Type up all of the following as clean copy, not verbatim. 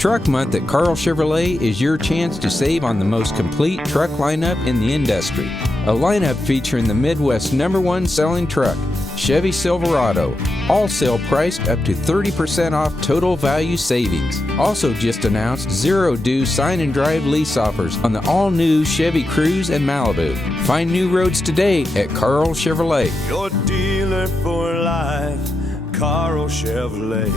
Truck Month at Carl Chevrolet is your chance to save on the most complete truck lineup in the industry. A lineup featuring the Midwest's #1 selling truck, Chevy Silverado, all sale priced up to 30% off total value savings. Also just announced zero-due sign and drive lease offers on the all-new Chevy Cruze and Malibu. Find new roads today at Carl Chevrolet. Your dealer for life, Carl Chevrolet.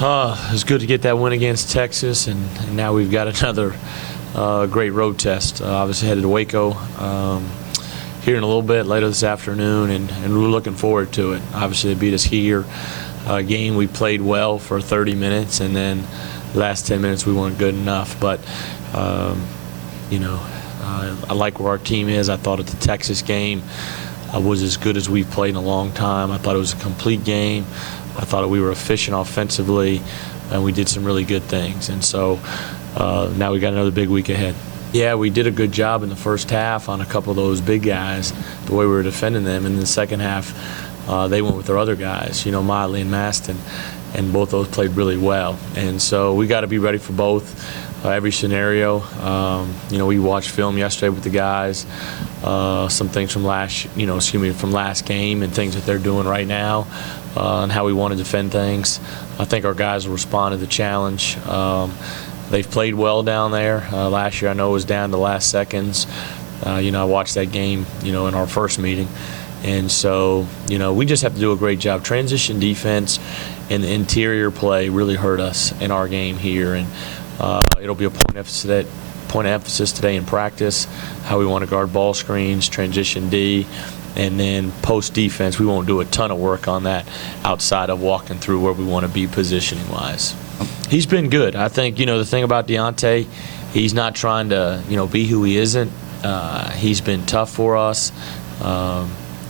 It was good to get that win against Texas, and now we've got another great road test. Obviously headed to Waco here in a little bit later this afternoon, and we're looking forward to it. Obviously they beat us here. Game we played well for 30 minutes, and then the last 10 minutes we weren't good enough. But I like where our team is. I thought at the Texas game was as good as we've played in a long time. I thought it was a complete game. I thought we were efficient offensively, and we did some really good things. And so now we got another big week ahead. Yeah, we did a good job in the first half on a couple of those big guys, the way we were defending them. And in the second half, they went with their other guys, Motley and Maston, and both those played really well. And so we got to be ready for both. Every scenario. We watched film yesterday with the guys, some things from from last game and things that they're doing right now, and how we want to defend things. I think our guys will respond to the challenge. They've played well down there. Last year I know it was down to the last seconds. I watched that game, in our first meeting. And so, we just have to do a great job. Transition defense and the interior play really hurt us in our game here. And it'll be a point of emphasis today in practice, how we want to guard ball screens, transition D, and then post defense. We won't do a ton of work on that outside of walking through where we want to be positioning wise. He's been good. I think, the thing about Deontay, he's not trying to, be who he isn't. He's been tough for us.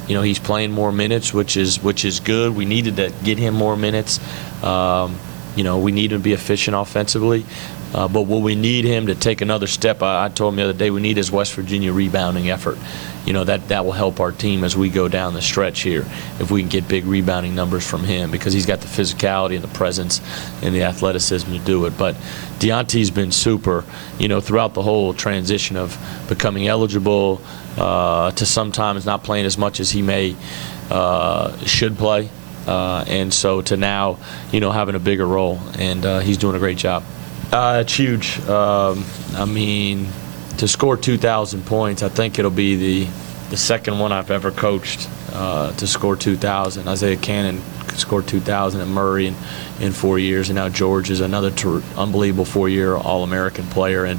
He's playing more minutes, which is good. We needed to get him more minutes. We need him to be efficient offensively. But what we need him to take another step, I told him the other day, we need his West Virginia rebounding effort. That will help our team as we go down the stretch here, if we can get big rebounding numbers from him, because he's got the physicality and the presence and the athleticism to do it. But Deontay's been super, throughout the whole transition of becoming eligible to sometimes not playing as much as he may should play. And so to now, having a bigger role, and he's doing a great job. It's huge. To score 2,000 points, I think it'll be the second one I've ever coached to score 2,000. Isaiah Cannon scored 2,000 at Murray in 4 years, and now George is another unbelievable 4-year All-American player. And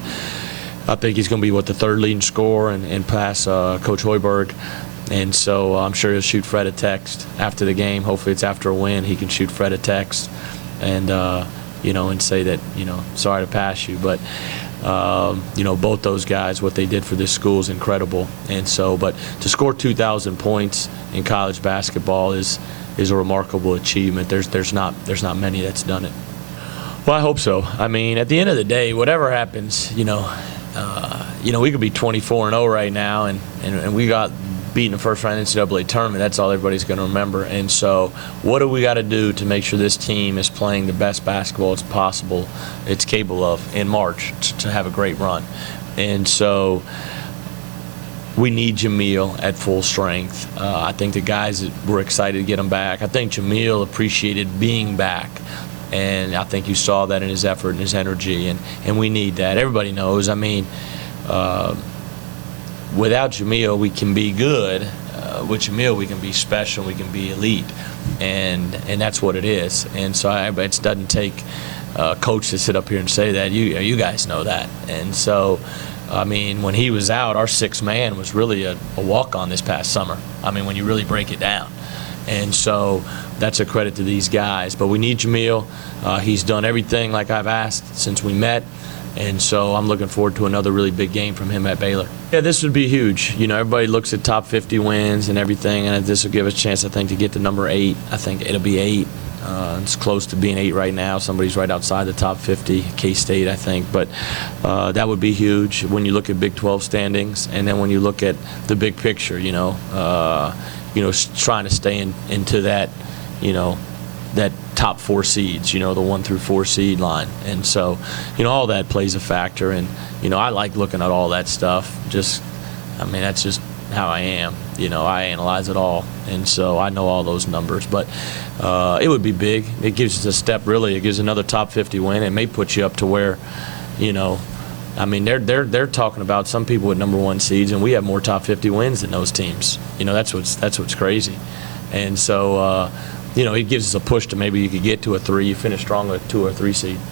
I think he's going to be the third leading scorer and pass Coach Hoiberg. And so I'm sure he'll shoot Fred a text after the game. Hopefully it's after a win. He can shoot Fred a text and, and say that, sorry to pass you. But, both those guys, what they did for this school is incredible. And so, but to score 2,000 points in college basketball is a remarkable achievement. There's not many that's done it. Well, I hope so. At the end of the day, whatever happens, we could be 24-0 right now, and we got beating the first round NCAA tournament. That's all everybody's going to remember. And so what do we got to do to make sure this team is playing the best basketball it's capable of in March to have a great run? And so we need Jamil at full strength. I think the guys were excited to get him back. I think Jamil appreciated being back. And I think you saw that in his effort and his energy, and we need that. Everybody knows. Without Jamil, we can be good. With Jamil, we can be special. We can be elite, and that's what it is. And so it doesn't take a coach to sit up here and say that. You guys know that. And so, when he was out, our sixth man was really a walk-on this past summer. When you really break it down. And so that's a credit to these guys. But we need Jamil. He's done everything like I've asked since we met. And so I'm looking forward to another really big game from him at Baylor. Yeah, this would be huge. Everybody looks at top 50 wins and everything, and this will give us a chance, I think, to get to number 8. I think it'll be 8. It's close to being 8 right now. Somebody's right outside the top 50, K-State, I think. But that would be huge when you look at Big 12 standings, and then when you look at the big picture, trying to stay into that, that top 4 seeds, the 1 through 4 seed line. And so, all that plays a factor. And, I like looking at all that stuff. That's just how I am. I analyze it all. And so I know all those numbers. But it would be big. It gives us a step, really. It gives another top 50 win. It may put you up to where, they're talking about some people with number 1 seeds, and we have more top 50 wins than those teams. That's what's crazy. And so, it gives us a push to maybe you could get to a 3, you finish strong with 2 or 3 seed.